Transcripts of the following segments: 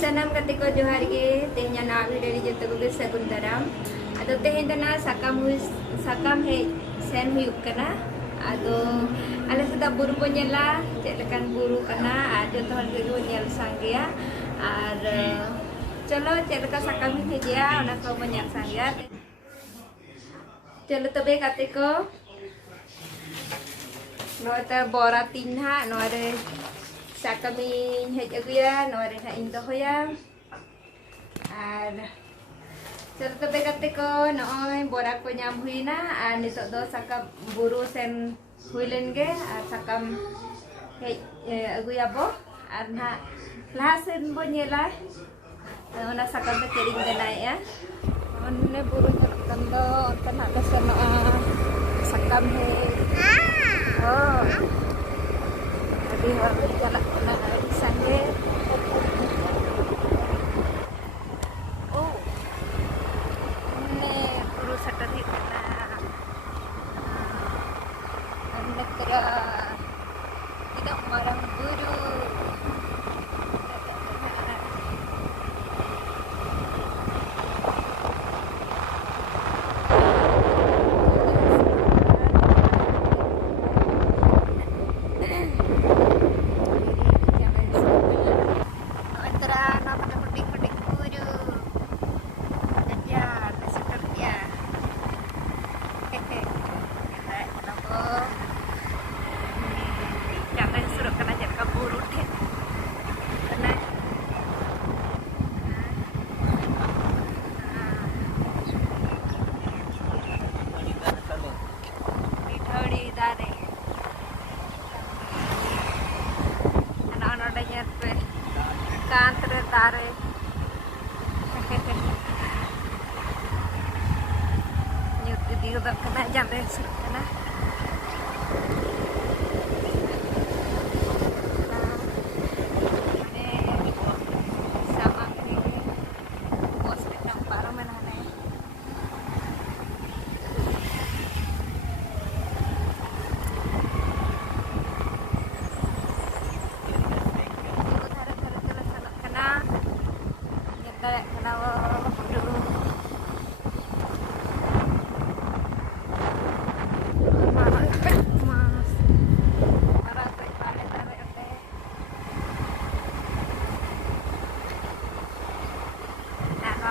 Sanam katiko johar ge tehnya na video di joto ge sagun daram ado tehen dana sakam he sen huyuk kana ado ale sudah buru ko nyela cek lekan buru kana ado tohon ge nyel sanggea ar chalo cek leka sakam he dia ona ko nyel sanggea chalo tobe katiko no ta bora tinha no are sakami hej aguya no are na indo hoya ar chalo tobe katiko noy bora ko nyam huina ar nitok do sakam buru sen huilen ge ar sakam hej aguya bo ar na lahasen bo nyela ona sakam te kering ganai ya onne buru nyerkan do onten ada sen sakam hej oh jadi harus jalan kena sange oh ini buru sadari kena anda kira tidak marang buru kantre tare nyut di udah kena jam deh kena sama ini bos kena parah mana nih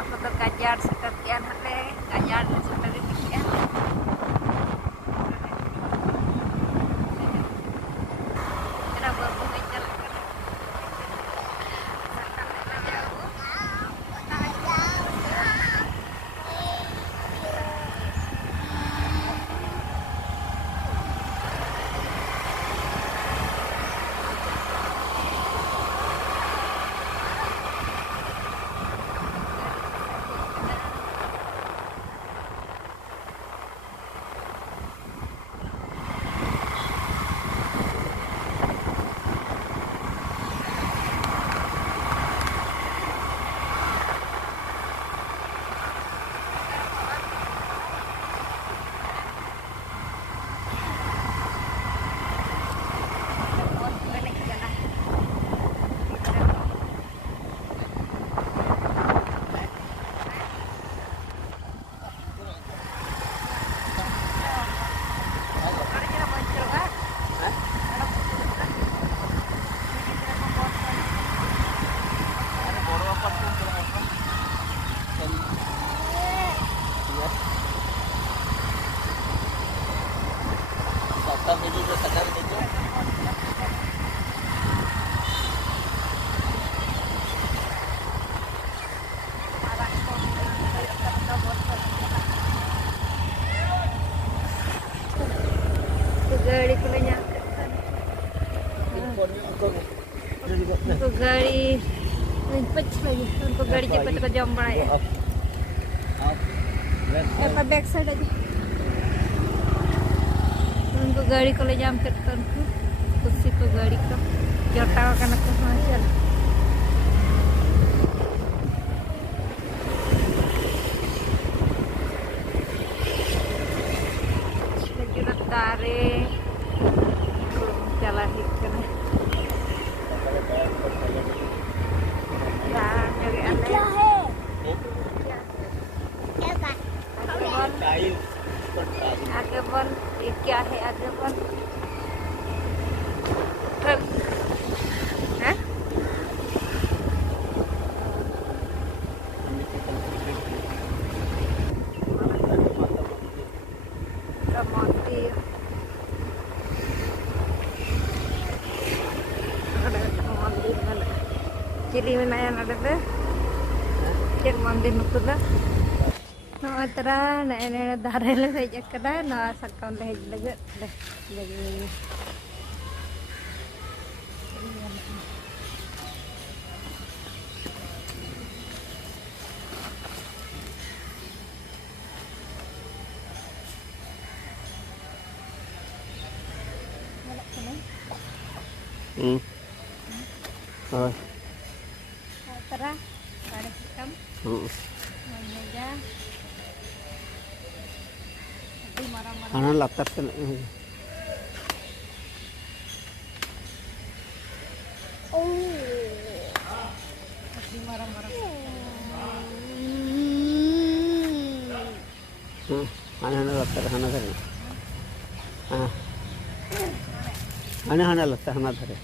untuk kajar sepertian hati kajar seperti ini kenapa bunga jalan गाड़ी को ले जाते उनको गाड़ी उनको गाड़ी cepet ke Jombang ya apa back side aja उनको गाड़ी को ले जाम करते उनको कुर्सी को गाड़ी को जोटा करना को चल Tare jalan hikmah. क्या है आगे पर Hah? Motif ada mandir mana ciri mana yang ada tuh ciri mandir itu lah no atra na ene dare le saja kada na sakam le lagi lagi Rồi. Tara, ada hitam, meja, tapi marah-marah. Ana latar kena. Tapi marah-marah. Ana latar hana dhare. Ana latar hana dhare.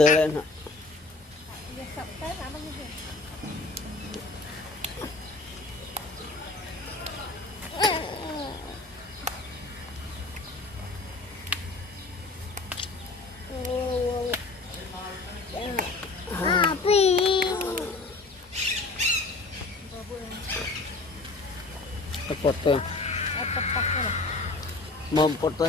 Dalen. Ya sampai sama gitu. Foto. Mom foto.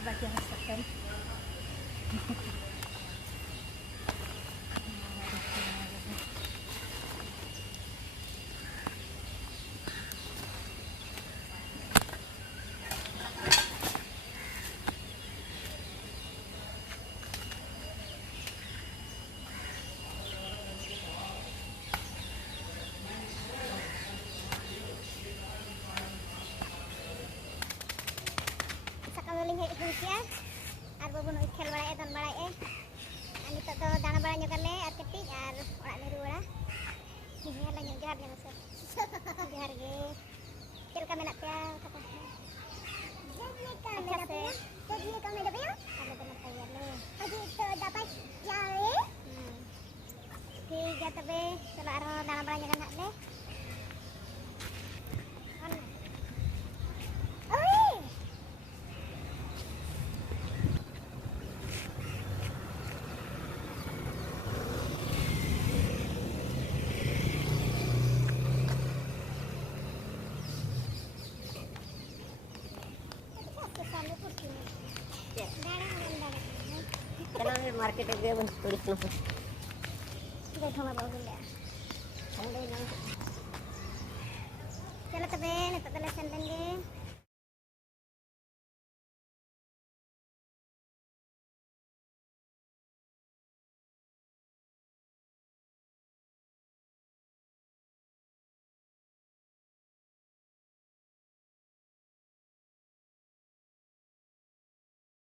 Baca rasakan. Ar babun khel barae dan barae ani to dana bara nyokar le ar ketik ar orak le ruara ni ala nyok jahar nyok se jahar ge kel ka menak pya kata jadi ka menak pya jadi ka menak pya ada benar payar le aji to dapat jare ठीक है तबे चलो ar dana bara nyokar nak le Market dia bang tulis no. देखो मैं बहुत ले हम ले ना चलो तबे ने तो ले